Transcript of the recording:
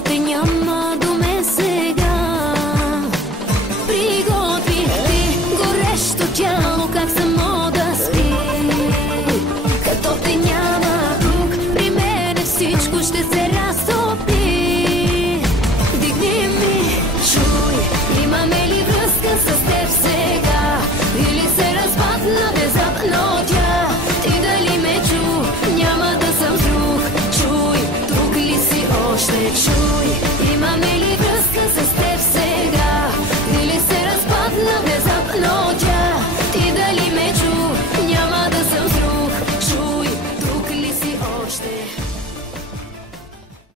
te няма до мен сега. Приготви ти горещо тяло, как само да спи. Като те няма тук, при мене всичко ще се разтопи. Дигни ми, чуй, имаме ли връзка с теб сега? Или се разпадна внезапно тя? Ти дали ме чу? Няма да съм с друг. Чуй, тук ли си още? Чуй,